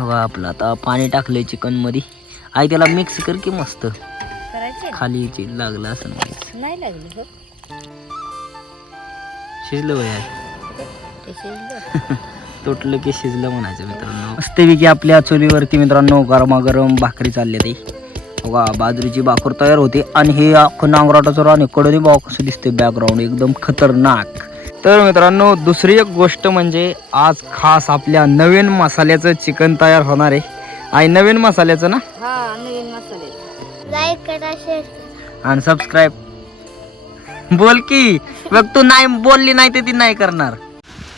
हवा आपलं आता पाणी टाकलंय चिकन मध्ये. आई त्याला मिक्स कर की मस्त. खाली लागलं असं नाही लागलं हो. शिजलं वय आहे. तुटलं की शिजलं म्हणायचं मित्रांनो. मस्तपैकी आपल्या चुलीवरती मित्रांनो गरमागरम भाकरी चालली ती बघा. बाजरीची भाकर तयार होते आणि हे अख्खं नांगराटाचं रान इकडे बघा कसं दिसते बॅकग्राऊंड एकदम खतरनाक. तर मित्रांनो दुसरी एक गोष्ट म्हणजे आज खास आपल्या नवीन मसाल्याचं चिकन तयार होणार आहे. आई नवीन मसाल्याचं ना. नवीन मसाले लाईक करा शेअर आणि सबस्क्राईब. बोल की बघ तू नाही बोलली नाही तर ती नाही करणार.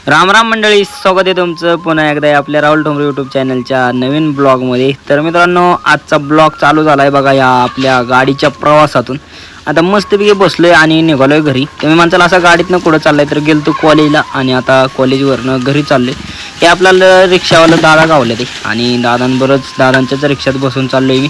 राम राम मंडळी, स्वागत आहे तुमचं पुन्हा एकदा आपल्या राहुल ठोंबरे यूट्यूब चॅनलच्या नवीन ब्लॉगमध्ये. तर मित्रांनो आजचा ब्लॉग चालू झाला आहे बघा या आपल्या गाडीच्या प्रवासातून. आता मस्तपैकी बसलोय आणि निघालोय घरी. तुम्ही म्हणताल असं गाडीतनं कुठं चाललाय तर गेलो तो कॉलेजला आणि आता कॉलेजवरनं घरी चाललोय. हे आपल्याला रिक्षावाला दादा गावले ते आणि दादांच्याच रिक्षात बसून चाललोय मी.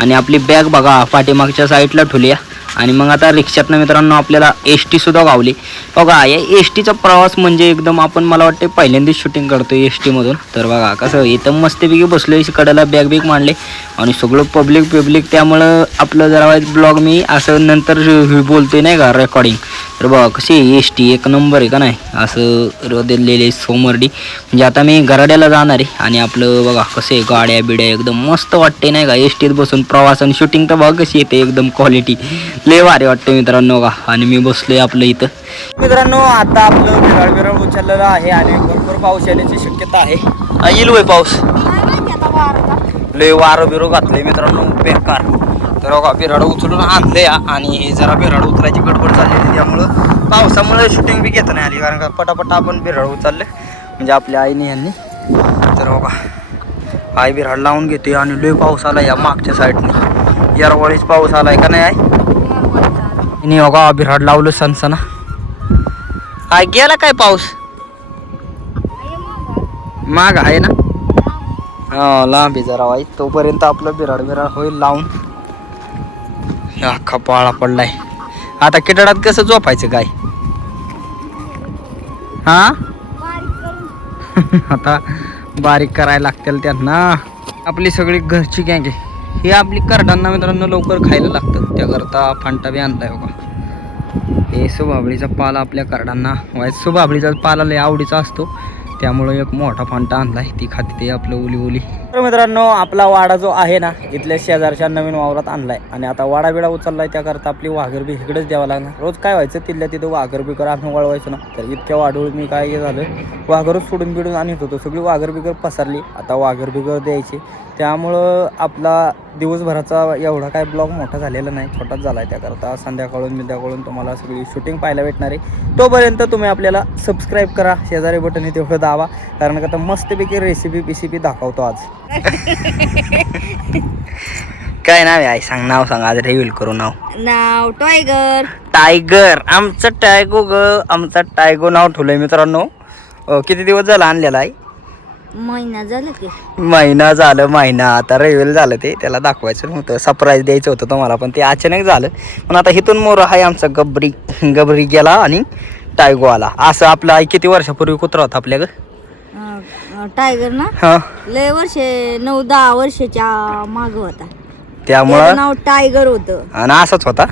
आणि आपली बॅग बघा पाठीमागच्या साईडला ठेवली आणि मग आता रिक्षातनं मित्रांनो आपल्याला एस टी सुद्धा गावली बघा. या एस टीचा प्रवास म्हणजे एकदम आपण मला वाटते पहिल्यांदाच शूटिंग करतो एस टीमधून. तर बघा कसं इथं मस्तपैकी बसलोय कडेला बॅग मांडले आणि सगळं पब्लिक त्यामुळं आपलं जरा ब्लॉग मी असं नंतर बोलतोय नाही का रेकॉर्डिंग. तर बघा कशी एस टी एक नंबर आहे का नाही असं दिलेले सोमर्डी. म्हणजे आता मी गराड्याला जाणार आहे आणि आपलं बघा कसे गाड्या बिड्या एकदम मस्त वाटते नाही का एस टीत बसून प्रवास. आणि शूटिंग तर बघा कशी येते एकदम क्वालिटी लय भारी वाटतं मित्रांनो का. आणि मी बसलोय आपलं इथं मित्रांनो. आता आपलं बिराड उचललेलं आहे आणि भरपूर पाऊस येण्याची शक्यता आहे. येईल वय पाऊस लय वारं बिरो घातलंय मित्रांनो बेकार. तर बघा बिराड उचलून आणले आणि जरा बिराड उचलायची गडबड चाललेली त्यामुळं पावसामुळे शूटिंग बी घेता नाही आली. कारण का पटापटा आपण बिराड उचलले म्हणजे आपल्या आईने यांनी. तर बघा आई बिराड लावून घेते आणि लय पाऊस आला या मागच्या साईडने. यारवाळीच पाऊस आलाय का नाही आई बघा बिराड लावलं सनसना. काय गेला काय पाऊस माग आहे ना. हा लांबी जरा वाईट तोपर्यंत आपलं बिराड होईल लावून. अख्खा पाळा पडलाय. आता किटाडात कसं झोपायचं काय हा. आता बारीक करायला लागतील त्यांना. आपली सगळी घरची गँग आहे ही. आपली करडांना मित्रांनो लवकर खायला लागतं त्याकरता फांटा बी आणलाय बघा. हे सुभाबळीचा पाला आपल्या करडांना व्हायचं. सुभाबळीचा पाला लय आवडीचा असतो त्यामुळे एक मोठा फांटा आणलाय ती खाते ते आपलं उली. तर मित्रांनो आपला वाडा जो आहे ना इथल्या शेजारच्या नवीन वावरात आणलाय आणि आता वाडा बिडा उचललाय त्याकरता आपली वाघर बी इकडेच द्यावं लागणार. रोज काय व्हायचं तिथल्या तिथं वाघर बिकर आम्ही वळवायचो ना. तर इतक्या वाढवून मी काय झालं वाघरच सोडून बिडून आणत होतो. सगळी वाघर बिकर पसरली. आता वाघर बिकर द्यायची त्यामुळं आपला दिवसभराचा एवढा काय ब्लॉग मोठा झालेला नाही छोटाच झाला आहे. त्याकरता संध्याकाळून तुम्हाला सगळी शूटिंग पाहायला भेटणार आहे. तोपर्यंत तुम्ही आपल्याला सबस्क्राईब करा. शेजारी बटन हे तेवढं दाबा कारण का आता मस्तपैकी रेसिपी दाखवतो आज. काय नाव आहे सांग. नाव सांग आज रिव्हील करू. नाव टायगर. आमचं आमचा टायगो नाव ठेवलंय मित्रांनो. किती दिवस झाला आणलेला आहे. महिना झालं. आता रिव्हील झालं ते त्याला दाखवायचं नव्हतं सरप्राईज द्यायचं होतं तुम्हाला पण ते अचानक झालं. पण आता इथून मोर आहे आमचा गबरी गेला आणि टायगो आला. असं आपला आई किती वर्षापूर्वी कुत्रा होता आपल्या टायगर ना. हा लय वर्ष 9-10 वर्षाच्या माग होता त्यामुळं नाव टायगर होतं आणि असाच होता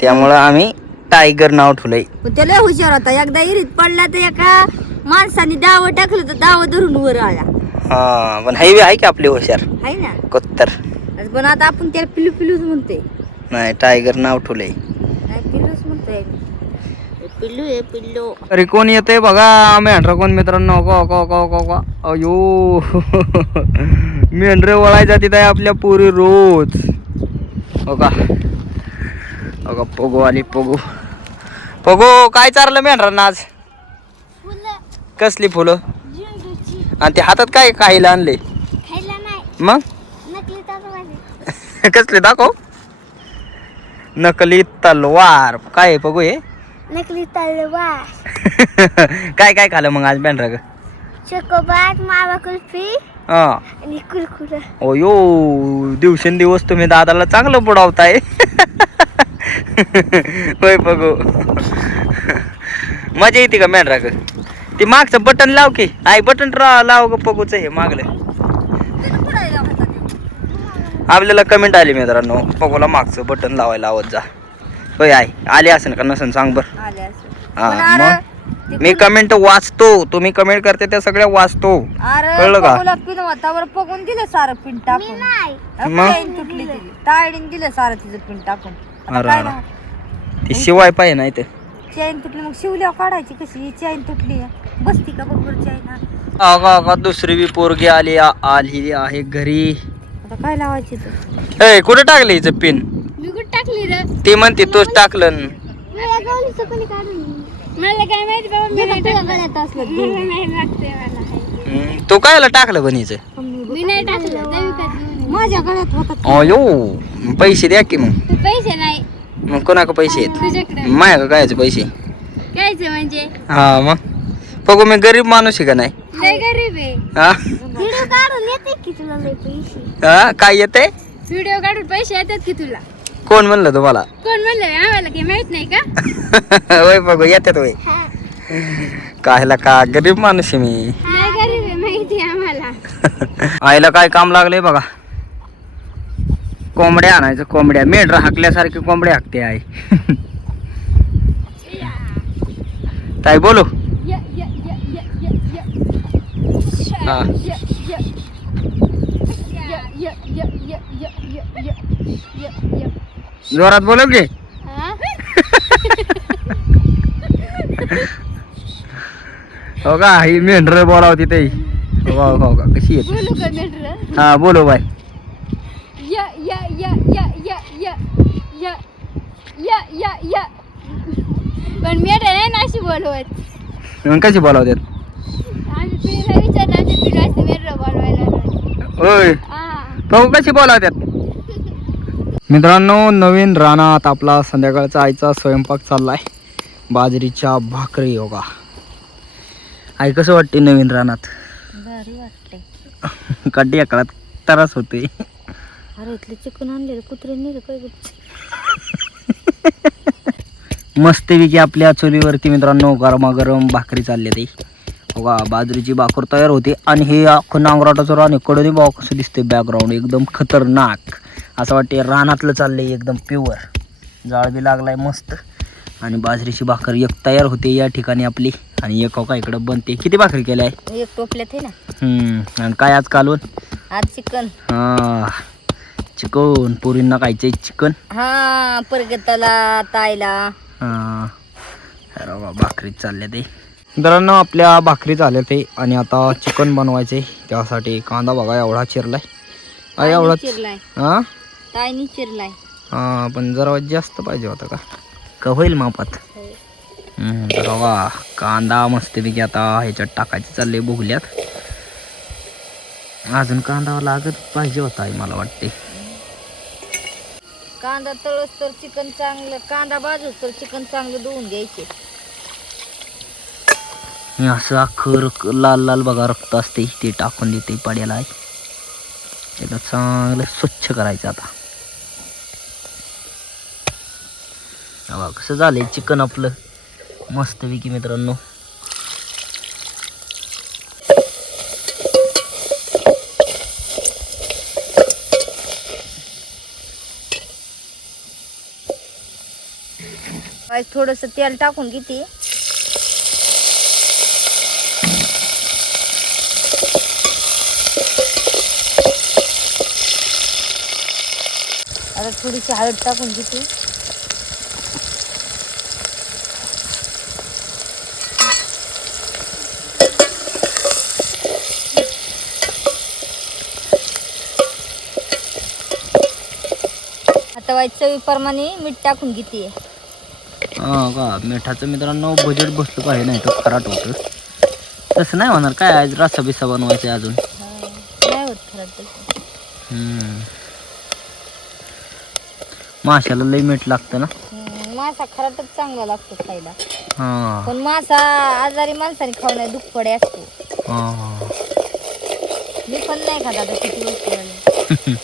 त्यामुळं आम्ही टायगर नाव ठेवलंय. पण ते लय हुशार होता. एकदा इरीत पडला तर एका माणसाने दाव टाकलं तर दाव धरून वर आला. हा पण हायवे आहे की आपले हुशार आहे ना कुत्तर. पण आता आपण त्याला पिल्लूच म्हणतोय. नाही टायगर नाव ठेवलंय. पिल्लूच म्हणतोय. पिल्लू तरी कोण येते बघा मेंढरा कोण मित्रांनो. अयो मेंढरे वळायचा तिथे आपल्या पुरी रोज बघा. पोगो आली पोगो काय चारलं मेंढरांना आज. कसली फुलं आणि ते हातात काय खायला आणले मग. कसले दाखव. नकली तलवार काय बघू हे. नकली तलवार. काय खाल्लं मग आज मेंढरा ग. चोकोबार मावा कुल्फी आणि कुरकुरे. ओयो दिवसेंदिवस तुम्ही दादाला चांगलं बुडवताय. होय बघू मजा येते का मेंढरा ग. ती मागचं बटन लाव की आई. बटन लाव ग पगूच हे मागलं. आपल्याला कमेंट आली मित्रांनो, बघूला मागचं बटन लावायला लावत जा. होय आहे, आले असेल का नसेल सांग बर. आले असेल. हा पण अरे, मग मी कमेंट वाचतो, तुम्ही कमेंट करते त्या सगळ्या वाचतो. अरे कळलं का? पगोला पिन होतावर पगून दिलं सारं पिन टाकून. मग? चैन तुटली तिची, तायडीन दिलं सारं तिचं पिन टाकून. आता अरे काय अरे. ना, ती शिवाय पाहिजे नाही ते. चैन तुटली मग शिवल्यावर काढायची कशी? चैन तुटली बसती का बरोबर चैन? अगा दुसरी बी पोरगी आली आली आहे घरी. आता काय लावायची तर? ए कुठे टाकली हिचं पिन? मी कुठे टाकली रे? ती म्हणते तूच टाकलं. मला काय माहिती बाबा, मी नाही टाकलं असलं. तू कायला टाकलं पण हिचं? मी नाही टाकलं, माझ्या गळ्यात होता. अयो पैसे द्या की मग. पैसे नाही मग कोणाकडे पैसे आहेत? तुझ्याकडे. माझ्या कायचे पैसे? कायचे म्हणजे? हा मग बघू, मी गरीब माणूस आहे का नाही? लय गरीब आहे. हा व्हिडिओ काढून येते की तुला लय पैसे? हा काय येते? व्हिडिओ काढून पैसे येतात की तुला? कोण म्हणलं तुम्हाला? कोण म्हणलं? आम्हाला काही माहित नाही का? होय बघू येतात होय. कायला का गरीब माणूस आहे मी. लय गरीब आहे माहिती आहे आम्हाला. आईला काय काम लागले बघा. कोंबड्या आणायचं, कोंबड्या मेंढर हाकल्यासारखे कोंबड्या हाकते आहे. ताई बोलू. हा जोरात बोलू की. हो का, ही मेंढर बोलावती ते. हो का, कशी येते? हा बोलो बाय. पण मेढ नाही ना अशी बोलवत. मग कशी बोलावतात? आम्ही पिढीला विचारलं, आमची पिढी असते मेढ बोलवायला. होय बघू कशी बोलावतात. मित्रांनो, नवीन रानात आपला संध्याकाळचा आईचा स्वयंपाक चाललाय. बाजरीच्या भाकरी. होगा आई कसं वाटते नवीन रानात? भारी वाटते. काठी या काळात त्रास होते. अरे इथले चिकन आणलेलं कुत्रे नाही रे, काय मस्तपैकी आपल्या चुलीवरती मित्रांनो गरमागरम भाकरी चालली ते. बघा बाजरीची भाकर तयार होते. आणि हे अख्खं नांगराटाचं रान कडे बघा कसं दिसते. बॅकग्राऊंड एकदम खतरनाक असं वाटते रानातलं चाललंय एकदम प्युअर. जाळ बी लागलाय मस्त. आणि बाजरीची भाकर एक तयार होते या ठिकाणी आपली. आणि एक का इकडं बनते. किती भाकरी केल्या आहे? एक टोपल्यात आहे ना. आणि काय आज कालवण? आज चिकन. हा चिकन पोरींना खायचंय चिकन. हा परगताला ताईला. हा अरे वा, भाकरी चालल्या ते. मित्रांनो आपल्या भाकरी झाल्या ते. आणि आता चिकन बनवायचे. त्यासाठी कांदा बघा एवढा चिरलाय. एवढा चिरलाय. हा ताईनी चिरलाय. हा पण जरा जास्त पाहिजे होता का होईल मापात? तर बघा कांदा मस्तपैकी आता ह्याच्यात टाकायचं चाललंय भुगल्यात. अजून कांदा लागत पाहिजे होता मला वाटते. कांदा तळस तर चिकन चांगलं, कांदा भाजूस तर चिकन चांगलं धुवून घ्यायचे. मी असं अख्खं लाल लाल बघा रक्त असते ते टाकून देते पाड्याला आहे. त्याला चांगलं स्वच्छ करायचं आता. बघा कसं झालंय चिकन आपलं मस्तपैकी मित्रांनो. थोडस तेल टाकून घेते. आता थोडीशी हळद टाकून घेते. आता चवीप्रमाणे मीठ टाकून घेते. हा का मिठाचं मित्रांनो बजेट बसलं पाहिजे नाही तर खराट होतं. तसं नाही होणार काय आज रस्सा बिस्सा बनवायचं आहे अजून. नाही होत खराट. माशाला लई मीठ लागतं ना. मासा खराटच चांगला लागतो खायला. हा पण मासा आजारी माणसाने खाऊ नये, दुखपडे असतो. मी पण नाही खात आता किती वर्ष झाली.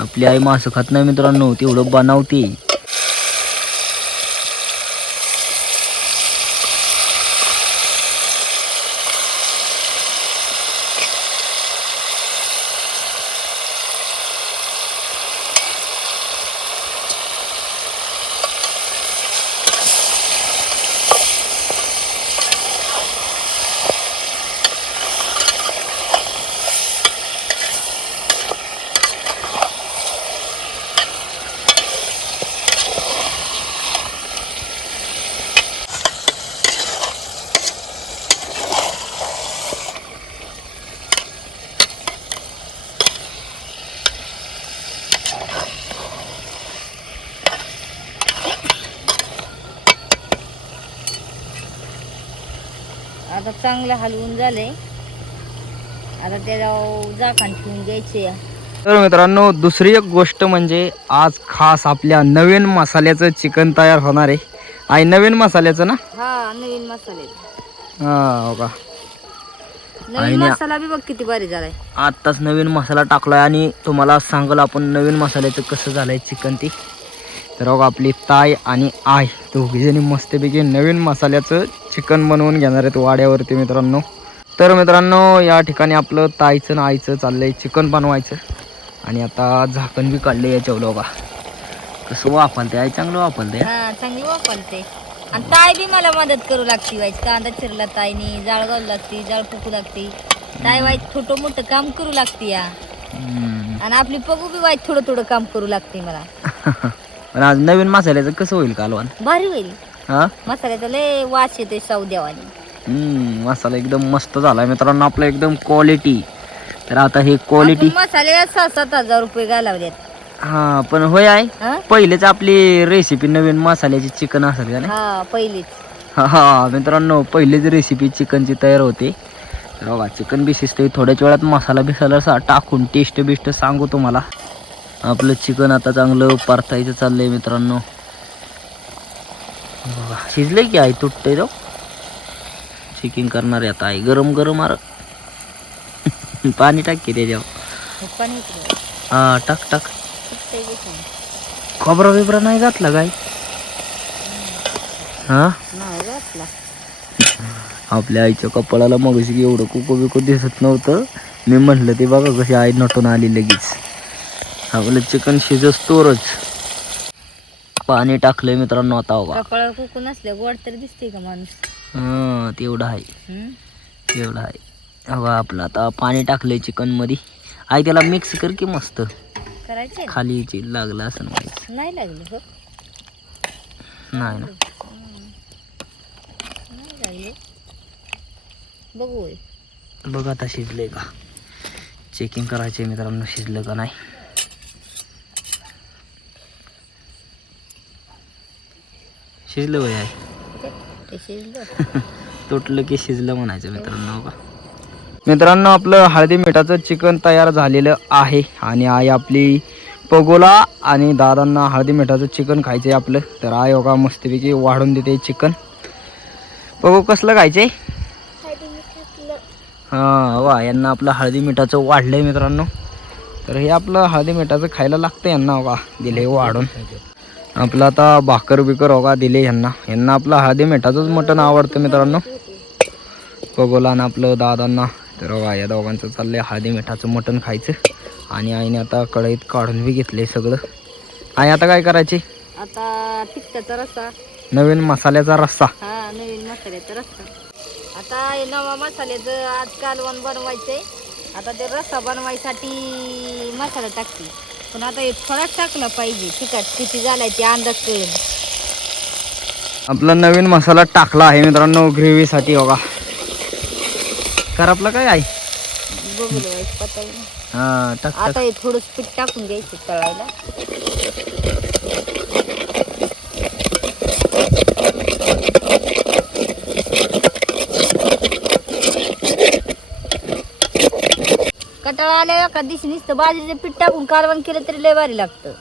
आपली आई मासं खात नाही मित्रांनो, तेवढं बनवते. आता चांगलं हलवून झालंय. आता त्याला झाकण ठेवून घ्यायचे या. तर मित्रांनो दुसरी एक गोष्ट म्हणजे आज खास आपल्या नवीन मसाल्याचं चिकन तयार होणार आहे. आई नवीन मसाल्याचं ना? हा नवीन मसाले. हा हो का. नवीन मसाला बी बघ किती भारी झालाय. आत्ताच नवीन मसाला टाकलाय आणि तुम्हाला सांगल आपण नवीन मसाल्याचं कसं झालंय चिकन ते. तर बघा आपली ताई आणि आई दोघीजणी मस्तपैकी नवीन मसाल्याचं चिकन बनवून घेणार आहेत वाड्यावरती मित्रांनो. तर मित्रांनो या ठिकाणी आपलं ताईचं आणि आईचं चाललंय चिकन बनवायचं. आणि आता झाकण बी काढले याच्यावर बघा कसं वापरते. आई चांगलं वापरते. हा चांगली वापरते. आणि ताई बी मला मदत करू लागते. वाईट कांदा चिरला ताईनी, जाळ घालू लागते, जाळ फुकू लागते. ताई वाईट छोटं मोठं काम करू लागते या. आणि आपली पगू बी वाईट थोडं थोडं काम करू लागते मला. पण आज नवीन मसाल्याचं कसं होईल कालवण? भारी होईल. हा मसाल्याचा लय वास येतोय सौद्यावानी. मसाला एकदम मस्त झालाय मित्रांनो आपला एकदम क्वालिटी. तर आता हे क्वालिटी मसाल्याला 6-7 हजार रुपये घालावलेत. हा पण होय आहे पहिलेच आपली रेसिपी नवीन मसाल्याची चिकन असेल का नाही? हा पहिलीच. हा मित्रांनो पहिलीच रेसिपी चिकनची तयार होते. तर बघा चिकन बी शिजते थोड्याच वेळात मसाला बिसाला टाकून टेस्ट बिस्ट सांगू तुम्हाला. आपलं चिकन आता चांगलं परतायचं चाललंय मित्रांनो. बघा शिजलंय की आई तुटतंय तो. चिकन करणार आहे आता आई गरम गरम आर पाणी टाक की त्याच्यावर. हा टाक टाक. खोबरा बिबरा नाही घातला काय? हा आपल्या आईच्या कपाळाला मगाशी एवढं कुकू बिकू दिसत नव्हतं. मी म्हणलं ते बघा कशी आई नटून आली लगेच. आपलं चिकन शिजस्तोरच पाणी टाकलंय मित्रांनो आता बघा. कपाळाला कुकू नसल्या गोड तरी दिसते का माणूस? हा तेवढं आहे तेवढं आहे. बघा आपलं आता पाणी टाकलंय चिकन मध्ये. आई त्याला मिक्स कर की मस्त. करायचे खाली लागलं असं नाही लागलं हो. नाही ना बघू बघ आता शिजलंय का. चेकिंग करायचे मित्रांनो शिजलं का नाही. शिजलं वय आहे. तुटलं की शिजलं म्हणायचं मित्रांनो. का मित्रांनो आपलं हळदी मिठाचं चिकन तयार झालेलं आहे. आणि आई आपली पगोला आणि दादांना हळदी मिठाचं चिकन खायचंय आपलं. तर आई बघा मस्तपैकी वाढून देते चिकन. पगो कसलं खायचंय? हा वा यांना आपलं हळदी मिठाचं वाढलंय मित्रांनो. तर हे आपलं हळदी मिठाचं खायला लागतं यांना बघा दिले वाढून. आपलं आता भाकर बिकर बघा दिले यांना आपलं हळदी मिठाचंच मटण आवडतं मित्रांनो पगोला आणि आपलं दादांना. तर बघा या दोघांचं चाललंय हळदी मिठाचं मटण खायचं. आणि आईने आता कढईत काढून बी घेतले सगळं. आई आता काय करायचे? आता तिखटाचा रस्सा. नवीन मसाल्याचा रस्सा. हा नवीन मसाल्याचा रस्सा. आता हे नवा मसाल्याचं आज कालवण बनवायचंय. आता ते रस्सा बनवायसाठी मसाला टाकते. पण आता हे थोडाच टाकला पाहिजे. तिखट किती झालाय ते अंदाज कळेल. आपला नवीन मसाला टाकला आहे मित्रांनो ग्रेव्हीसाठी बघा. करपला काय आई? बघू पता हा टाक. आता हे थोडं पीठ टाकून घ्यायचं तळायला. कटाळा आल्या एका दिवशी नुसतं बाजरीचं पीठ टाकून कालवण केलं तरी लय भारी लागतं.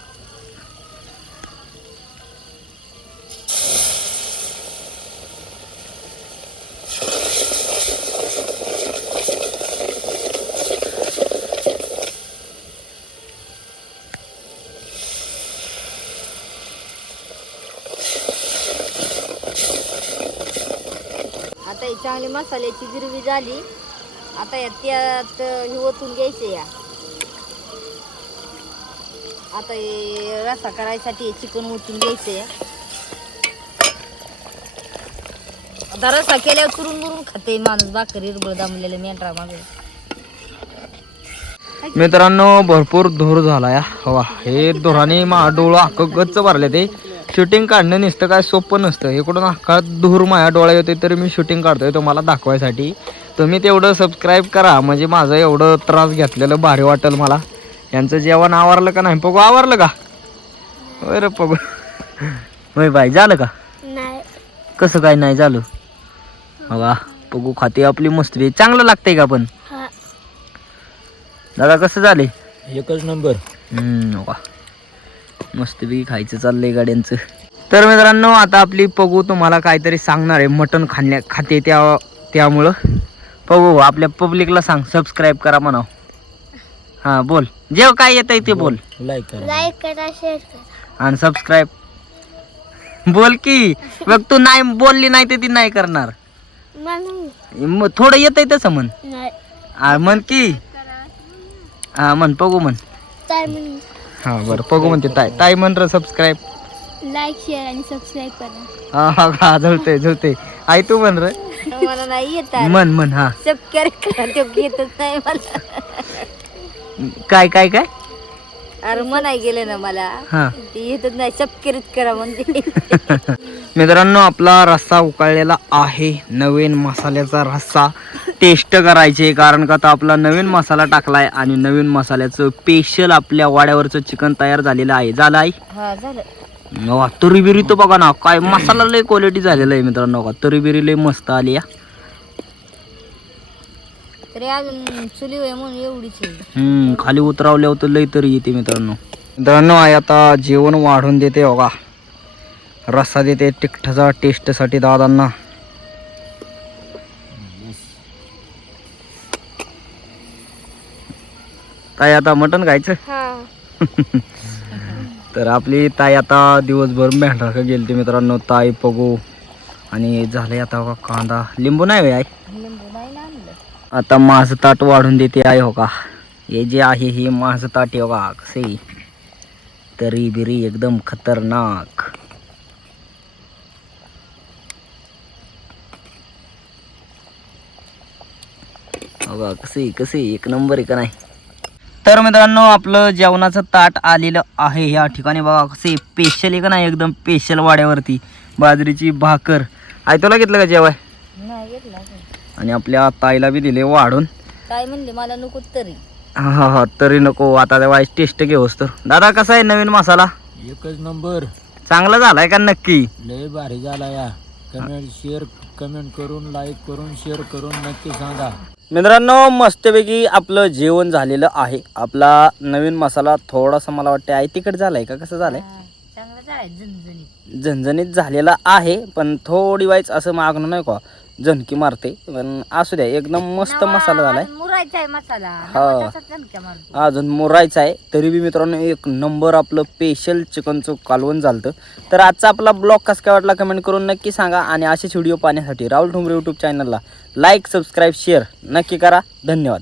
आता ही चांगली मसाल्याची गिरवी झाली. आता त्यात हे ओतून घ्यायचं या. आता हे रस्सा करायसाठी चिकन ओतून घ्यायचं या. आता रस्सा केल्यावर चुरून मुरून खाते माणूस भाकर हिरबळ दामलेलं मेंढरा मागे. मित्रांनो भरपूर धूर झाला या हवा. हे धुराने मा डोळा अख्खं गच्च भरले. ते शूटिंग काढणं नसतं काय सोपं नसतं. इकडून अख्खा धूर माझ्या डोळ्या येते तरी मी शूटिंग काढतोय तुम्हाला दाखवायसाठी. तुम्ही तेवढं सबस्क्राईब करा म्हणजे माझं एवढं त्रास घेतलेलं भारी वाटेल मला. यांचं जेवण आवरलं का नाही? पगू आवरलं का? होय रे पगू. होय बाई झालं का? नाही कसं काय नाही झालं? बघा बघू खाते आपली मस्त चांगलं लागतंय का पण दादा कसं झाले एकच नंबर. मस्तपैकी खायचं चाललंय गाड्यांचं. तर मित्रांनो आता आपली पगू तुम्हाला काहीतरी सांगणार आहे मटण खाते त्यामुळं पगू आपल्या पब्लिकला सांग सबस्क्राईब करा म्हणाव. हा बोल जेव्हा काय येतंय ते बोल. लाईक करा. शेअर करा आणि सबस्क्राईब बोल की बघ तू नाही बोलली नाही तर ती नाही करणार. मग थोडं येतंय तसं म्हण. म्हण की हा म्हण पगू म्हण. हा बरं पगू म्हणते ताई म्हण र सबस्क्राईब लाईक शेअर आणि सबस्क्राईब करा. हा झुलते आई तू म्हण र. मला नाही येत म्हण हा सबस्क्राईब करा ते येतच नाही मला. काय अरे म्हणाय गेलं ना मला हा ते येतच नाही सबस्क्राईब करा म्हणजे. मित्रांनो आपला रस्सा उकळलेला आहे. नवीन मसाल्याचा रस्सा टेस्ट करायचे कारण का आता आपला नवीन मसाला टाकलाय आणि नवीन मसाल्याचं स्पेशल आपल्या वाड्यावरचं चिकन तयार झालेलं आहे. झालं आई हा झालं. तरी बिरी तर बघा ना काय मसाला लय क्वालिटी झालेला आहे मित्रांनो. का तरी बिरी लय मस्त आली या. तरी अजून चुली होय म्हणून एवढीच आहे. खाली उतरावल्या होतं लय तरी येते मित्रांनो आई आता जेवण वाढून देते बघा. रस्सा देते तिखटाचा टेस्टसाठी दादांना. ताई आता मटण खायचं. तर आपली ताई आता दिवसभर मेंढराक गेलती मित्रांनो. ताई पगू आणि झाले आता बघा कांदा लिंबू नाही आई. लिंबू नाही ना आणलं. आता माझं ताट वाढून देते आहे हो का. हे जे आहे हे माझं ताट आहे बघा कसे तरी बिरी एकदम खतरनाक. बघा कसे एक नंबर आहे का नाही. तर मित्रांनो आपलं जेवणाचं ताट आलेलं आहे या ठिकाणी बघा कसे स्पेशल आहे का नाही एकदम स्पेशल वाड्यावरती बाजरीची भाकर. आई तुला घेतलं का जेवाय. नाही घेतला आणि आपल्या ताईला बी दिले वाढून. काय म्हणले मला नको तरी. हा तरी नको आता त्या वाईस टेस्ट घेऊस तर. दादा कसा आहे नवीन मसाला. एकच नंबर. चांगला झालाय का नक्की. लय भारी झाला या. कमेंट करून लाईक करून शेअर करून नक्की सांगा. मित्रांनो मस्तपैकी आपलं जेवण झालेलं आहे. आपला नवीन मसाला थोडासा मला वाटतं आई तिखट झालाय का कसं झालंय. चांगलं झालंय झणझणीत. झणझणीत झालेला आहे पण थोडी वाईच असं मागणं नाही का झणकी मारते पण असू द्या एकदम मस्त मसाला झालाय. मुरायचा आहे मसाला. हा. झणक्या मारतो. अजून मुरायचं आहे तरी बी मित्रांनो एक नंबर आपलं स्पेशल चिकनचं कालवण झालं. तर आजचा आपला ब्लॉग कसा काय वाटला कमेंट करून नक्की सांगा. आणि असेच व्हिडिओ पाहण्यासाठी राहुल ठोंबरे यूट्यूब चॅनलला लाईक सबस्क्राईब शेअर नक्की करा. धन्यवाद.